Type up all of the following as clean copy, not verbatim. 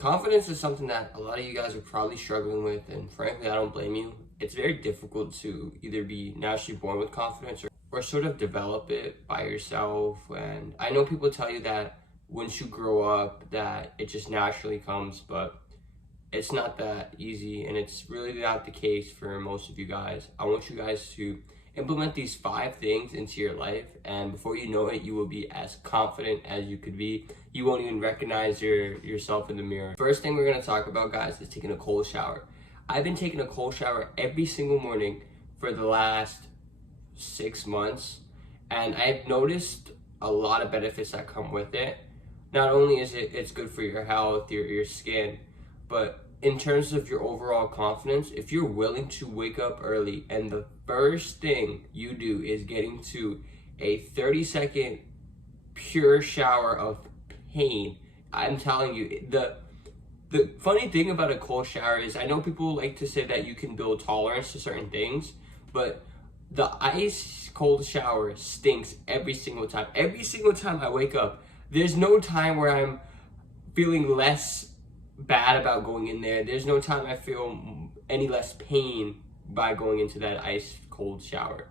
Confidence is something that a lot of you guys are probably struggling with, and frankly, I don't blame you. It's very difficult to either be naturally born with confidence or sort of develop it by yourself. And I know people tell you that once you grow up, that it just naturally comes, but it's not that easy, and it's really not the case for most of you guys. I want you guys to implement these 5 things into your life, and before you know it, you will be as confident as you could be. You won't even recognize yourself in the mirror. First thing we're going to talk about, guys, is taking a cold shower. I've been taking a cold shower every single morning for the last 6 months, and I've noticed a lot of benefits that come with it. Not only is it's good for your health, your skin, but in terms of your overall confidence, if you're willing to wake up early and the first thing you do is getting to a 30-second pure shower of pain, I'm telling you, the funny thing about a cold shower is, I know people like to say that you can build tolerance to certain things, but the ice cold shower stinks every single time. Every single time I wake up, there's no time where I'm feeling less bad about going in there. There's no time I feel any less pain by going into that ice cold shower.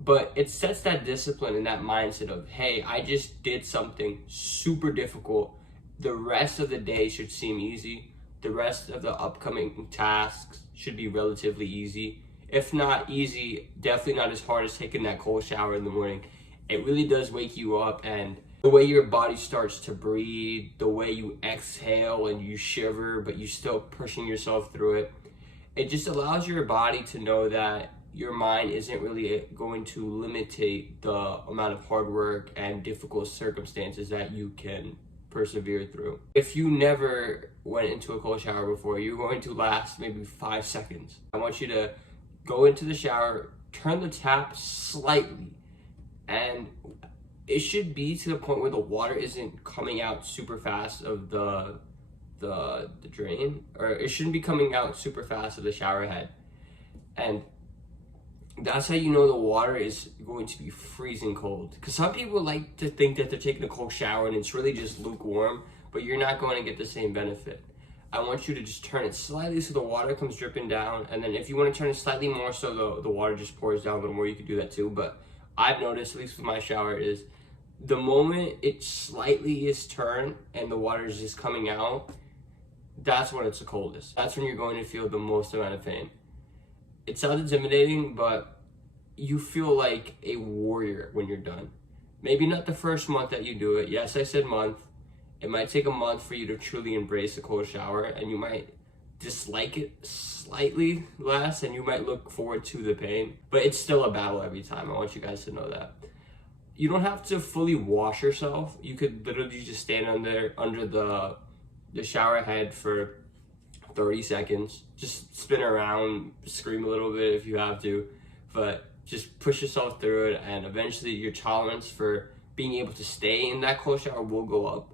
But it sets that discipline and that mindset of, hey, I just did something super difficult. The rest of the day should seem easy. The rest of the upcoming tasks should be relatively easy. If not easy, definitely not as hard as taking that cold shower in the morning. It really does wake you up, and the way your body starts to breathe, the way you exhale and you shiver, but you're still pushing yourself through it. It just allows your body to know that your mind isn't really going to limitate the amount of hard work and difficult circumstances that you can persevere through. If you never went into a cold shower before, you're going to last maybe 5 seconds. I want you to go into the shower, turn the tap slightly, and it should be to the point where the water isn't coming out super fast of the drain, or it shouldn't be coming out super fast of the shower head. And that's how you know the water is going to be freezing cold. Because some people like to think that they're taking a cold shower and it's really just lukewarm, but you're not going to get the same benefit. I want you to just turn it slightly so the water comes dripping down, and then if you want to turn it slightly more so the water just pours down a little more, you can do that too. But I've noticed, at least with my shower, is the moment it slightly is turned and the water is just coming out, that's when it's the coldest. That's when you're going to feel the most amount of pain. It sounds intimidating, but you feel like a warrior when you're done. Maybe not the first month that you do it. Yes, I said month. It might take a month for you to truly embrace a cold shower, and you might dislike it slightly less, and you might look forward to the pain, but it's still a battle every time. I want you guys to know that. You don't have to fully wash yourself. You could literally just stand under the shower head for 30 seconds. Just spin around, scream a little bit if you have to, but just push yourself through it, and eventually your tolerance for being able to stay in that cold shower will go up,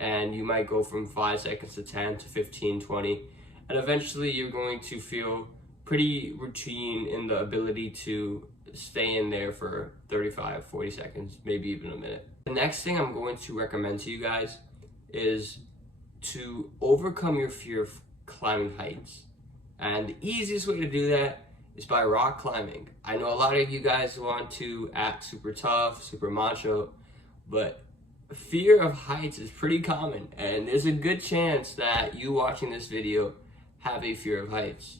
and you might go from 5 seconds to 10 to 15, 20, and eventually you're going to feel pretty routine in the ability to stay in there for 35, 40 seconds, maybe even a minute. The next thing I'm going to recommend to you guys is to overcome your fear of climbing heights. And the easiest way to do that is by rock climbing. I know a lot of you guys want to act super tough, super macho, but fear of heights is pretty common, and there's a good chance that you watching this video have a fear of heights.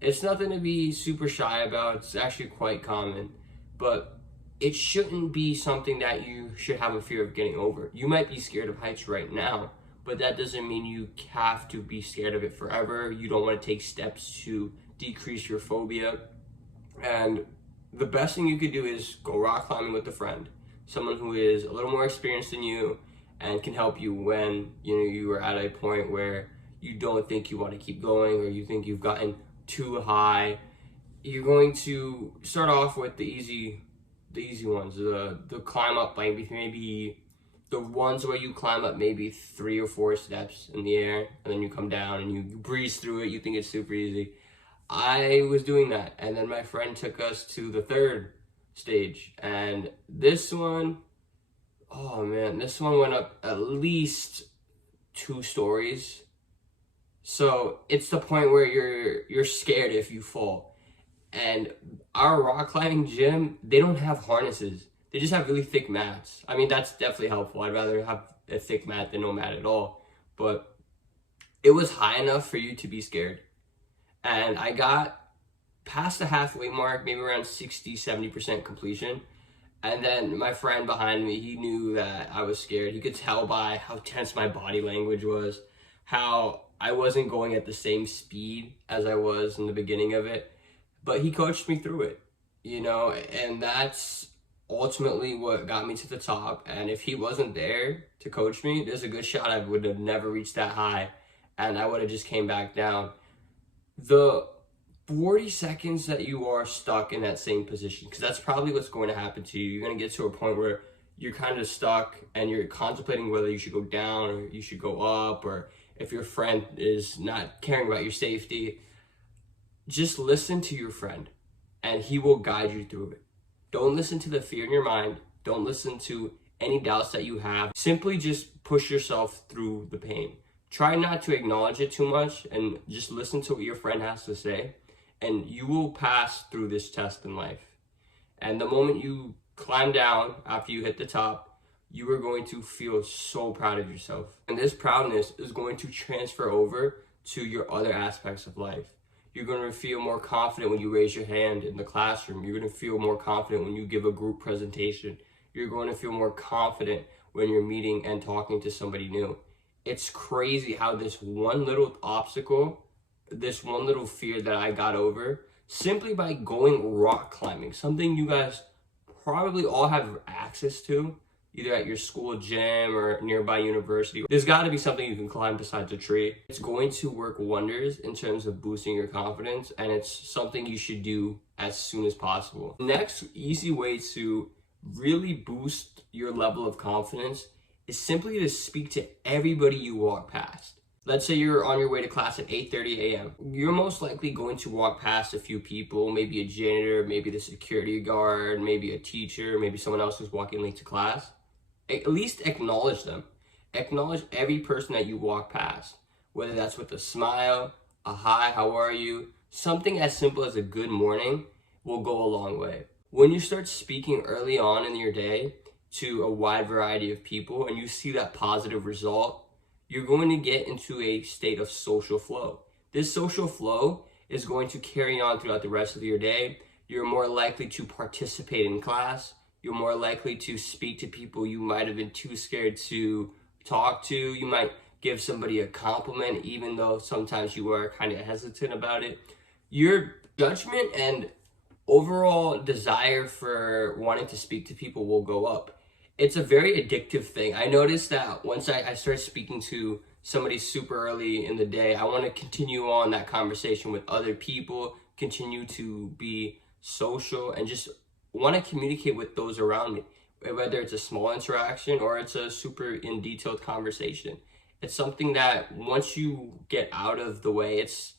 It's nothing to be super shy about. It's actually quite common, but it shouldn't be something that you should have a fear of getting over. You might be scared of heights right now, but that doesn't mean you have to be scared of it forever. You don't want to take steps to decrease your phobia. And the best thing you could do is go rock climbing with a friend, someone who is a little more experienced than you and can help you when you are at a point where you don't think you want to keep going, or you think you've gotten too high. You're going to start off with the easy ones, the climb up, like maybe the ones where you climb up maybe 3 or 4 steps in the air, and then you come down and you breeze through it. You think it's super easy. I was doing that, and then my friend took us to the 3rd stage, and this one, oh man, this one went up at least 2 stories. So it's the point where you're scared if you fall. And our rock climbing gym, they don't have harnesses. They just have really thick mats. I mean, that's definitely helpful. I'd rather have a thick mat than no mat at all. But it was high enough for you to be scared. And I got past the halfway mark, maybe around 60-70% completion. And then my friend behind me, he knew that I was scared. He could tell by how tense my body language was, how I wasn't going at the same speed as I was in the beginning of it. But he coached me through it, you know, and that's ultimately what got me to the top. And if he wasn't there to coach me, there's a good shot I would have never reached that high, and I would have just came back down. The 40 seconds that you are stuck in that same position, because that's probably what's going to happen to you. You're going to get to a point where you're kind of stuck and you're contemplating whether you should go down or you should go up, or if your friend is not caring about your safety. Just listen to your friend and he will guide you through it. Don't listen to the fear in your mind. Don't listen to any doubts that you have. Simply just push yourself through the pain. Try not to acknowledge it too much and just listen to what your friend has to say, and you will pass through this test in life. And the moment you climb down after you hit the top, you are going to feel so proud of yourself. And this proudness is going to transfer over to your other aspects of life. You're going to feel more confident when you raise your hand in the classroom. You're going to feel more confident when you give a group presentation. You're going to feel more confident when you're meeting and talking to somebody new. It's crazy how this one little obstacle, this one little fear that I got over simply by going rock climbing, something you guys probably all have access to, either at your school gym or nearby university. There's got to be something you can climb besides a tree. It's going to work wonders in terms of boosting your confidence, and it's something you should do as soon as possible. Next easy way to really boost your level of confidence is simply to speak to everybody you walk past. Let's say you're on your way to class at 8:30 a.m. You're most likely going to walk past a few people, maybe a janitor, maybe the security guard, maybe a teacher, maybe someone else who's walking late to class. At least acknowledge them. Acknowledge every person that you walk past, whether that's with a smile, a hi, how are you? Something as simple as a good morning will go a long way. When you start speaking early on in your day to a wide variety of people and you see that positive result, you're going to get into a state of social flow. This social flow is going to carry on throughout the rest of your day. You're more likely to participate in class. You're more likely to speak to people you might have been too scared to talk to. You might give somebody a compliment, even though sometimes you are kind of hesitant about it. Your judgment and overall desire for wanting to speak to people will go up. It's a very addictive thing. I noticed that once I start speaking to somebody super early in the day, I want to continue on that conversation with other people, continue to be social, and just want to communicate with those around me, whether it's a small interaction or it's a super in detailed conversation. It's something that once you get out of the way, it's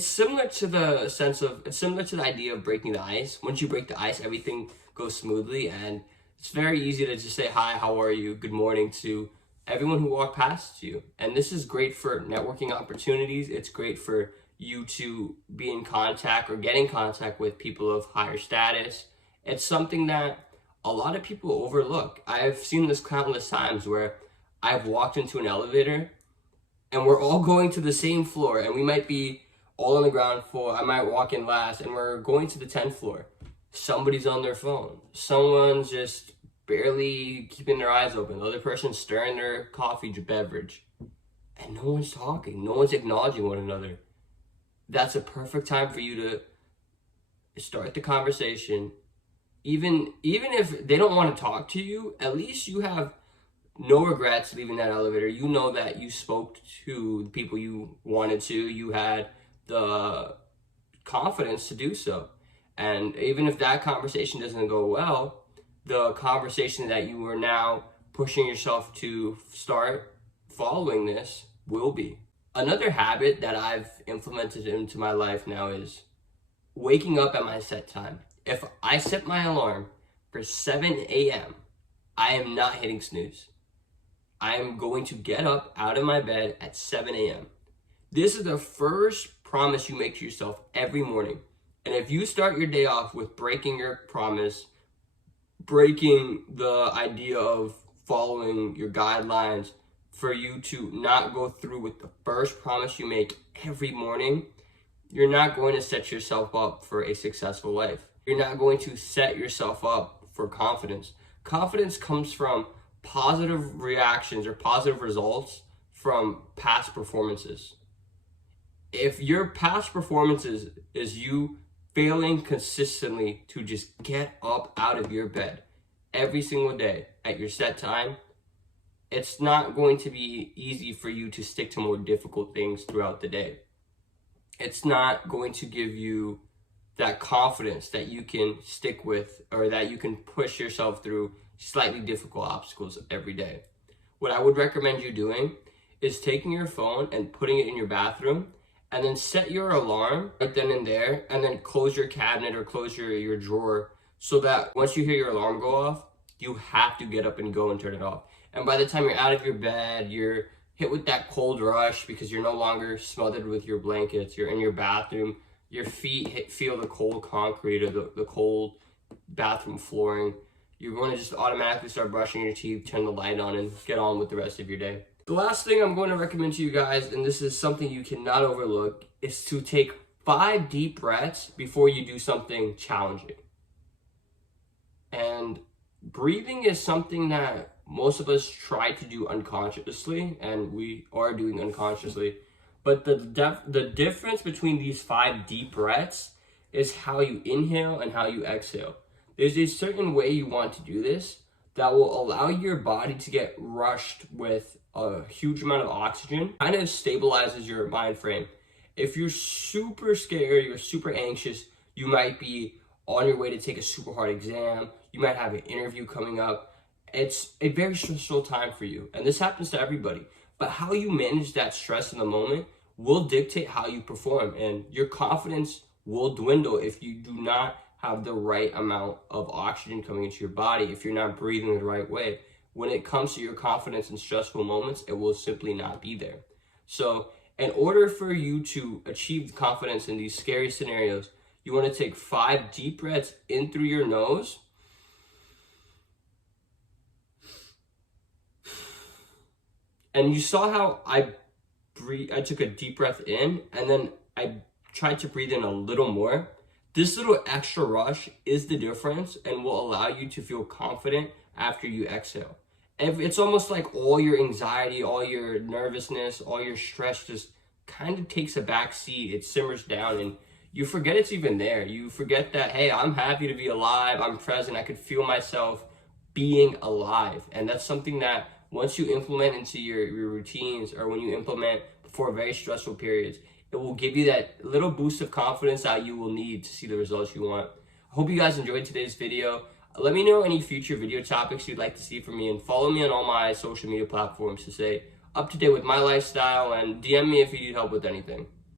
similar to the idea of breaking the ice. Once you break the ice, everything goes smoothly, and it's very easy to just say hi, how are you, good morning to everyone who walked past you. And this is great for networking opportunities. It's great for you to be in contact or get in contact with people of higher status. It's something that a lot of people overlook. I've seen this countless times where I've walked into an elevator and we're all going to the same floor, and we might be all on the ground floor. I might walk in last and we're going to the 10th floor. Somebody's on their phone. Someone's just barely keeping their eyes open. The other person's stirring their coffee beverage. And no one's talking. No one's acknowledging one another. That's a perfect time for you to start the conversation. Even if they don't want to talk to you, at least you have no regrets leaving that elevator. You know that you spoke to the people you wanted to. You had the confidence to do so. And even if that conversation doesn't go well, the conversation that you are now pushing yourself to start following this will be. Another habit that I've implemented into my life now is waking up at my set time. If I set my alarm for 7 a.m., I am not hitting snooze. I am going to get up out of my bed at 7 a.m. This is the first promise you make to yourself every morning. And if you start your day off with breaking your promise, breaking the idea of following your guidelines, for you to not go through with the first promise you make every morning, you're not going to set yourself up for a successful life. You're not going to set yourself up for confidence. Confidence comes from positive reactions or positive results from past performances. If your past performances is you failing consistently to just get up out of your bed every single day at your set time, it's not going to be easy for you to stick to more difficult things throughout the day. It's not going to give you that confidence that you can stick with, or that you can push yourself through slightly difficult obstacles every day. What I would recommend you doing is taking your phone and putting it in your bathroom, and then set your alarm right then and there, and then close your cabinet or close your drawer, so that once you hear your alarm go off, you have to get up and go and turn it off. And by the time you're out of your bed, you're hit with that cold rush because you're no longer smothered with your blankets. You're in your bathroom. Your feet feel the cold concrete or the cold bathroom flooring. You're going to just automatically start brushing your teeth, turn the light on, and get on with the rest of your day. The last thing I'm going to recommend to you guys, and this is something you cannot overlook, is to take 5 deep breaths before you do something challenging. And breathing is something that most of us try to do unconsciously, and we are doing unconsciously. But the difference between these 5 deep breaths is how you inhale and how you exhale. There's a certain way you want to do this that will allow your body to get rushed with a huge amount of oxygen, kind of stabilizes your mind frame. If you're super scared, you're super anxious, you might be on your way to take a super hard exam, you might have an interview coming up. It's a very stressful time for you, and this happens to everybody. But how you manage that stress in the moment will dictate how you perform, and your confidence will dwindle if you do not have the right amount of oxygen coming into your body, if you're not breathing the right way. When it comes to your confidence in stressful moments, it will simply not be there. So in order for you to achieve confidence in these scary scenarios, you want to take 5 deep breaths in through your nose. And you saw how I took a deep breath in, and then I tried to breathe in a little more. This little extra rush is the difference and will allow you to feel confident after you exhale. It's almost like all your anxiety, all your nervousness, all your stress just kind of takes a back seat. It simmers down and you forget it's even there. You forget that, hey, I'm happy to be alive. I'm present. I could feel myself being alive. And that's something that once you implement into your routines, or when you implement before very stressful periods, it will give you that little boost of confidence that you will need to see the results you want. I hope you guys enjoyed today's video. Let me know any future video topics you'd like to see from me, and follow me on all my social media platforms to stay up to date with my lifestyle, and DM me if you need help with anything.